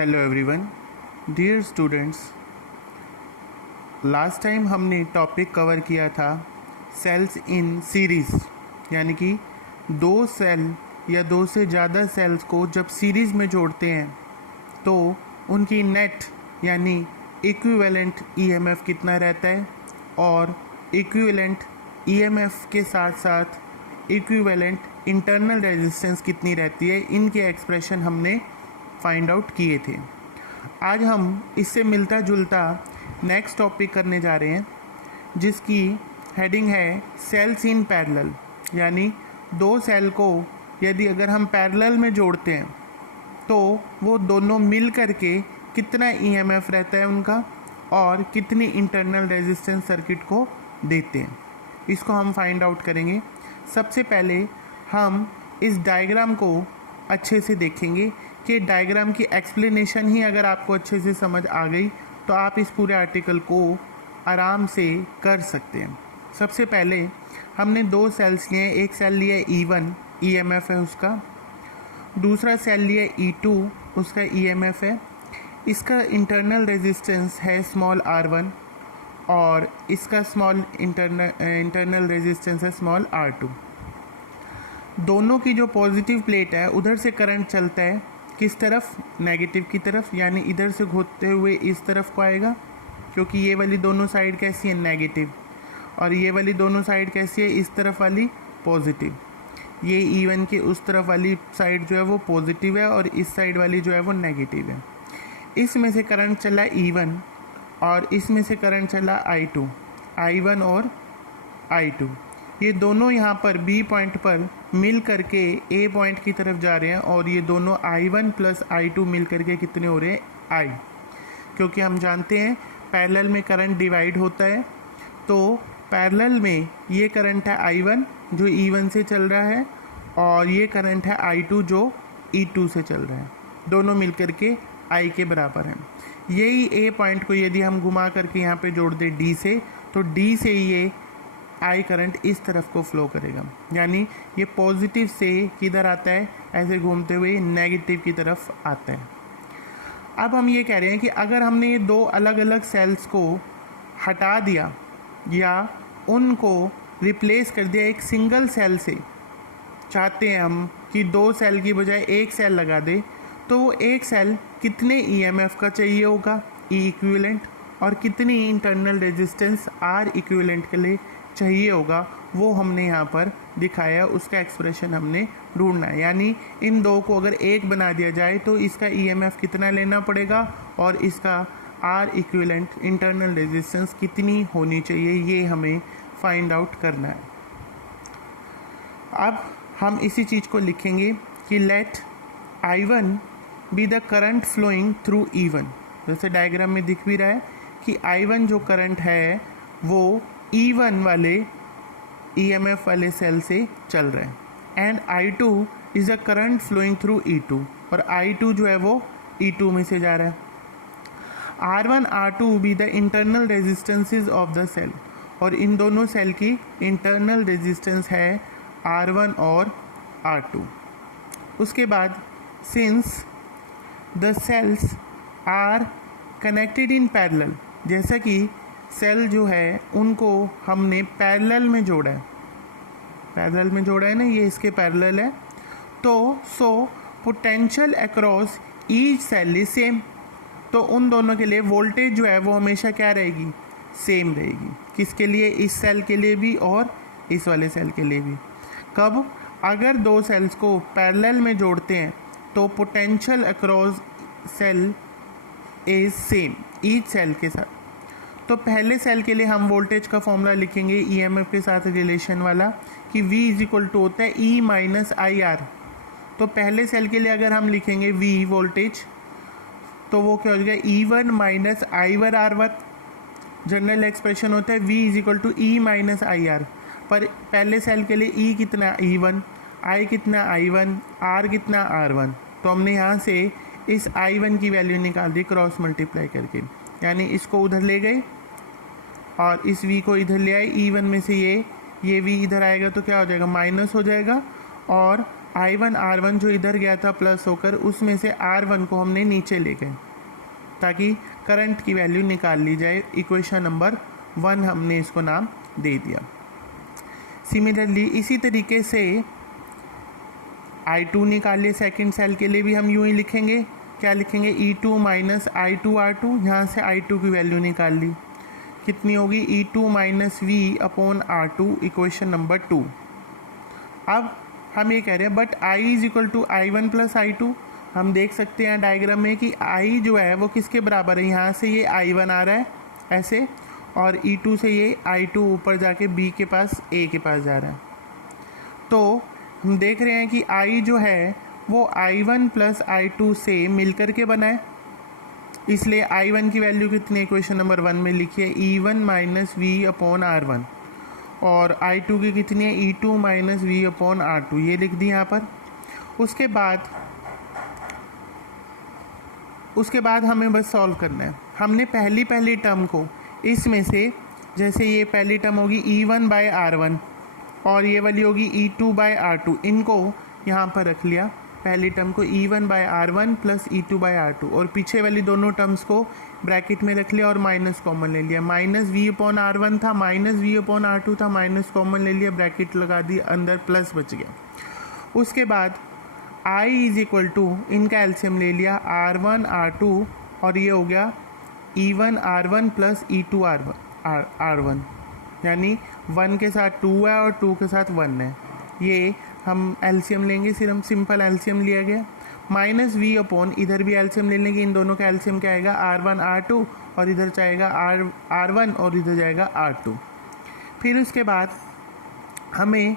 Hello everyone, dear students. Last time हमने topic cover किया था सेल्स इन सीरीज़, यानी कि दो सेल या दो से ज़्यादा सेल्स को जब सीरीज़ में जोड़ते हैं तो उनकी नेट यानी इक्विवेलेंट ईएमएफ कितना रहता है और इक्विवेलेंट ईएमएफ के साथ साथ इक्विवेलेंट इंटरनल रेजिस्टेंस कितनी रहती है। इनके एक्सप्रेशन हमने फाइंड आउट किए थे। आज हम इससे मिलता जुलता नेक्स्ट टॉपिक करने जा रहे हैं, जिसकी हेडिंग है सेल्स इन पैरेलल, यानी दो सेल को यदि अगर हम पैरेलल में जोड़ते हैं तो वो दोनों मिल करके कितना ईएमएफ रहता है उनका और कितनी इंटरनल रेजिस्टेंस सर्किट को देते हैं, इसको हम फाइंड आउट करेंगे। सबसे पहले हम इस डायग्राम को अच्छे से देखेंगे कि डायग्राम की एक्सप्लेनेशन ही अगर आपको अच्छे से समझ आ गई तो आप इस पूरे आर्टिकल को आराम से कर सकते हैं। सबसे पहले हमने दो सेल्स लिए, एक सेल लिया E1 ईएमएफ है उसका, दूसरा सेल लिया E2 उसका ईएमएफ है, इसका इंटरनल रेजिस्टेंस है स्मॉल r1 और इसका स्मॉल इंटरनल रेजिस्टेंस है स्मॉल r2। दोनों की जो पॉजिटिव प्लेट है उधर से करंट चलता है किस तरफ, नेगेटिव की तरफ, यानी इधर से घूमते हुए इस तरफ को आएगा, क्योंकि ये वाली दोनों साइड कैसी है, नेगेटिव, और ये वाली दोनों साइड कैसी है, इस तरफ वाली पॉजिटिव। ये E1 के उस तरफ वाली साइड जो है वो पॉजिटिव है और इस साइड वाली जो है वो नेगेटिव है। इसमें से करंट चला E1 और इसमें से करंट चला I2, I1 और I2। ये दोनों यहाँ पर B पॉइंट पर मिल करके A पॉइंट की तरफ जा रहे हैं और ये दोनों I1 प्लस I2 मिल करके कितने हो रहे हैं, I, क्योंकि हम जानते हैं पैरेलल में करंट डिवाइड होता है। तो पैरेलल में ये करंट है I1 जो E1 से चल रहा है और ये करंट है I2 जो E2 से चल रहा है, दोनों मिल करके I के बराबर हैं। यही A पॉइंट को यदि हम घुमा करके यहाँ पे जोड़ दें D से, तो D से ये I करंट इस तरफ को फ्लो करेगा, यानी ये पॉजिटिव से किधर आता है, ऐसे घूमते हुए नेगेटिव की तरफ आता है। अब हम ये कह रहे हैं कि अगर हमने ये दो अलग अलग सेल्स को हटा दिया या उनको रिप्लेस कर दिया एक सिंगल सेल से, चाहते हैं हम कि दो सेल की बजाय एक सेल लगा दे, तो वो एक सेल कितने ईएमएफ का चाहिए होगा, ई इक्विवेलेंट, और कितनी इंटरनल रेजिस्टेंस आर इक्विवेलेंट के लिए चाहिए होगा, वो हमने यहाँ पर दिखाया, उसका एक्सप्रेशन हमने ढूंढना है। यानी इन दो को अगर एक बना दिया जाए तो इसका ईएमएफ कितना लेना पड़ेगा और इसका आर इक्विवेलेंट इंटरनल रेजिस्टेंस कितनी होनी चाहिए, ये हमें फाइंड आउट करना है। अब हम इसी चीज़ को लिखेंगे कि let I1 be the current flowing through E1। जैसे डायग्राम में दिख भी रहा है कि I1 जो करंट है वो E1 वाले ईएमएफ वाले सेल से चल रहा है, and I2 is a current flowing through E2, और I2 जो है वो E2 में से जा रहा है। R1 R2 be the internal resistances of the cell, और इन दोनों सेल की इंटरनल रेजिस्टेंस है R1 और R2। उसके बाद since the cells are connected in parallel, जैसा कि सेल जो है उनको हमने पैरेलल में जोड़ा है, पैरेलल में जोड़ा है ना, ये इसके पैरेलल है, तो so potential across each cell is same, तो उन दोनों के लिए वोल्टेज जो है वो हमेशा क्या रहेगी, सेम रहेगी। किसके लिए, इस सेल के लिए भी और इस वाले सेल के लिए भी। कब, अगर दो सेल्स को पैरेलल में जोड़ते हैं तो potential across cell is same each cell के साथ। तो पहले सेल के लिए हम वोल्टेज का फॉर्मूला लिखेंगे ईएमएफ के साथ रिलेशन वाला कि V इज इक्वल टू होता है E माइनस आई आर। तो पहले सेल के लिए अगर हम लिखेंगे V वोल्टेज, तो वो क्या हो जाएगा, E1 minus I1 R1। General expression होता है V is equal to E minus I R, पर पहले सेल के लिए E कितना E1, I कितना I1, R कितना R1। तो हमने यहाँ से इस I1 की वैल्यू निकाल दी क्रॉस मल्टीप्लाई करके, यानी इसको उधर ले गए और इस V को इधर ले आए। E1 में से ये V इधर आएगा तो क्या हो जाएगा, माइनस हो जाएगा, और I1 R1 जो इधर गया था प्लस होकर, उसमें से R1 को हमने नीचे ले गए ताकि करंट की वैल्यू निकाल ली जाए। इक्वेशन नंबर 1 हमने इसको नाम दे दिया। सिमिलरली इसी तरीके से I2 निकालिए, सेकंड सेल के लिए भी हम यूँ ही लिखेंगे। क्या लिखेंगे? E2 माइनस I2 R2, यहाँ से I2 की वैल्यू निकाल ली, कितनी होगी? E2 minus V upon R2, equation number 2। अब हम ये कह रहे हैं but I is equal to I1 plus I2। हम देख सकते हैं डायग्राम में कि I जो है वो किसके बराबर है? यहाँ से ये I1 आ रहा है ऐसे, और E2 से ये I2 ऊपर जाके B के पास, A के पास जा रहा है। तो हम देख रहे हैं कि I जो है वो I1 प्लस I2 से मिलकर के बना है, इसलिए I1 की वैल्यू कितनी? इक्वेशन नंबर 1 में लिखिए E1 minus V upon R1, और I2 की कितनी है? E2 minus V upon R2, ये लिख दी यहाँ पर। उसके बाद हमें बस सॉल्व करना है। हमने पहली टर्म को इसमें से, जैसे ये पहली टर्म होगी E1 बाय R1 और ये वाली होगी E2 बाय R2, इनको यहाँ पर रख लिया। पहली टर्म को E1 bye R1 plus E2 bye R2, और पीछे वाली दोनों टर्म्स को ब्रैकेट में रख लिया और माइनस कॉमन ले लिया। माइनस V अपॉन R1 था, माइनस V अपॉन R2 था, माइनस कॉमन ले लिया, ब्रैकेट लगा दी, अंदर प्लस बच गया। उसके बाद I इज इक्वल टू, इनका एलसीएम ले लिया, R1 R2, और ये हो गया E1 R1 plus E2 R1, यानी 1 के साथ 2 है और 2 के साथ 1 है। ये हम एलसीएम लेंगे, सिर्फ सिंपल एलसीएम लिया गया। माइनस V अपॉन, इधर भी एलसीएम ले लेंगे, इन दोनों का एलसीएम क्या आएगा? R1 R2, और इधर जाएगा R1 और इधर जाएगा R2। फिर उसके बाद हमें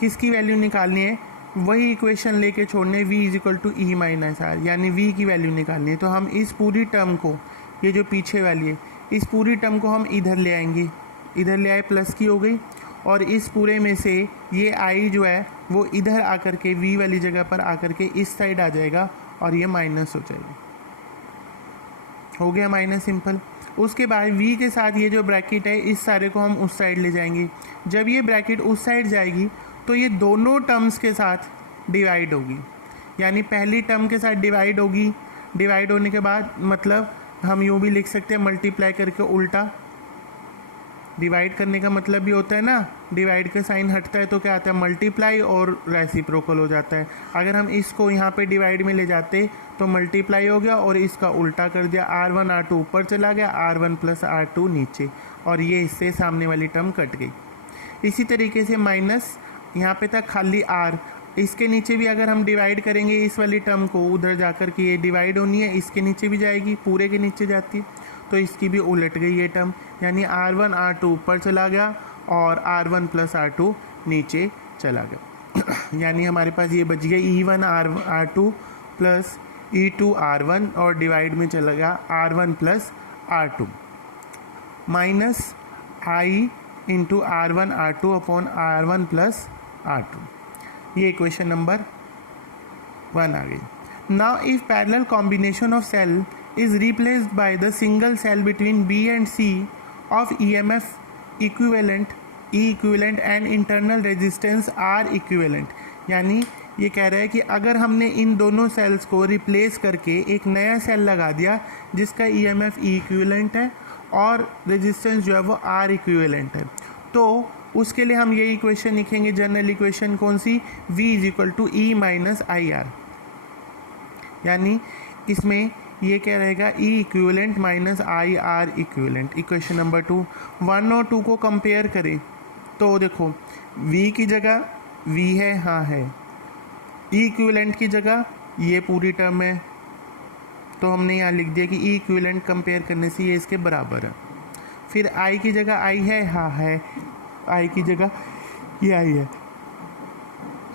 किसकी वैल्यू निकालनी है? वही इक्वेशन लेके छोड़ने, V is equal to E minus R, यानी V की वैल्यू निकालनी है। तो हम इस पूरी टर्म को, ये जो पीछे वाली है, इस पूरी टर्म को हम इधर ले आएंगे, इधर ले आए, प्लस की हो गई, और इस पूरे में से ये I जो है वो इधर आकर के V वाली जगह पर आकर के इस साइड आ जाएगा, और ये माइनस हो जाएगा। हो गया माइनस, सिंपल। उसके बाद V के साथ ये जो ब्रैकेट है, इस सारे को हम उस साइड ले जाएंगे। जब ये ब्रैकेट उस साइड जाएगी तो ये दोनों टर्म्स के साथ डिवाइड होगी, यानी पहली टर्म के साथ डिवाइड होगी। डिवाइड होने के बाद मतलब हम यूँ भी लिख सकते हैं, मल्टीप्लाई करके उल्टा। डिवाइड करने का मतलब भी होता है ना, डिवाइड का साइन हटता है तो क्या आता है? मल्टीप्लाई, और रेसिप्रोकल हो जाता है। अगर हम इसको यहाँ पे डिवाइड में ले जाते तो मल्टीप्लाई हो गया, और इसका उल्टा कर दिया, R1 R2 ऊपर चला गया, R1 प्लस R2 नीचे, और ये इससे सामने वाली टर्म कट गई। इसी तरीके से माइनस, यहाँ पे था खाली R, इसके नीचे भी अगर हम डिवाइड करेंगे इस वाली टर्म को, उधर जाकर के ये डिवाइड होनी है, इसके नीचे भी जाएगी, पूरे के नीचे जाती है, तो इसकी भी उलट गई ये टर्म, यानी R1 R2 ऊपर चला गया और R1 प्लस R2 नीचे चला गया। यानी हमारे पास ये बच गया E1 R2 plus E2 R1, और डिवाइड में चला गया R1 plus R2 minus I into R1 R2 upon R1 plus R2। ये इक्वेशन नंबर 1 आ गई। Now if parallel combination of cell is replaced by the single cell between B and C of EMF equivalent, E equivalent and internal resistance R equivalent, यानी ये कह रहा है कि अगर हमने इन दोनों सेल्स को रिप्लेस करके एक नया सेल लगा दिया जिसका EMF E equivalent है और रेजिस्टेंस जो है वो R equivalent है, तो उसके लिए हम ये इक्वेशन लिखेंगे, जनरल इक्वेशन कौन सी? V is equal to E minus IR, यानी इसमें ये क्या रहेगा? E equivalent minus IR equivalent. Equation number 2, 1 और 2 को कंपेयर करें तो देखो V की जगह V है, हाँ है, E इक्विवेलेंट की जगह ये पूरी टर्म है, तो हमने यहाँ लिख दिया कि E इक्विवेलेंट कंपेयर करने से ये इसके बराबर है। फिर I की जगह I है, हाँ है, I की जगह ये I है।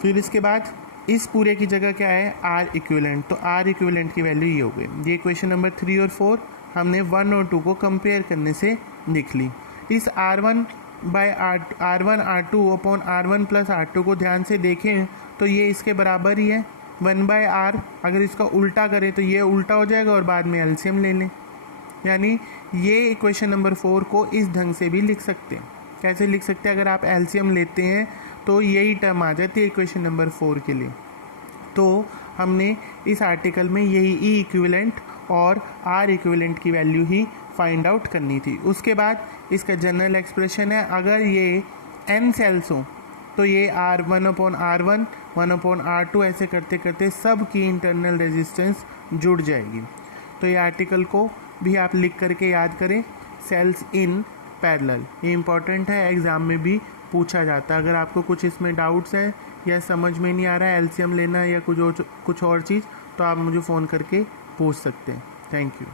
फिर इसके बाद इस पूरे की जगह क्या है? R इक्विवेलेंट, तो R इक्विवेलेंट की वैल्यू ये हो गई। ये क्वेश्चन नंबर 3 और 4 हमने 1 और 2 को कंपेयर करने से लिख ली। इस R1 bye R1 R2 upon R1 plus R2 को ध्यान से देखें तो ये इसके बराबर ही है, 1 बाय R। अगर इसका उल्टा करें तो ये उल्टा हो जाएगा और बाद में एलसीएम ले लें, यानी ये इक्वेशन नंबर 4 को इस ढंग से भी लिख सकते हैं। कैसे लिख सकते हैं? अगर आप एलसीएम लेते हैं तो यही टर्म आ जाती है इक्वेशन नंबर 4 के लिए। तो हमने इस आर्टिकल में यही ई इक्विवेलेंट और आर इक्विवेलेंट की वैल्यू ही फाइंड आउट करनी थी। उसके बाद इसका जनरल एक्सप्रेशन है, अगर ये n सेल्स हों तो ये R1/R1 1/R2 ऐसे करते करते सब की इंटरनल रेजिस्टेंस जुड़ जाएगी। तो ये आर्टिकल को भी आप लिख करके याद करें, सेल्स इन पैरेलल। ये इम्पॉर्टेंट है, एग्ज़ाम में भी पूछा जाता है। अगर आपको कुछ इसमें डाउट्स हैं या समझ में नहीं आ रहा है एलसीएम लेना या कुछ और चीज़, तो आप मुझे फ़ोन करके पूछ सकते हैं। Thank you.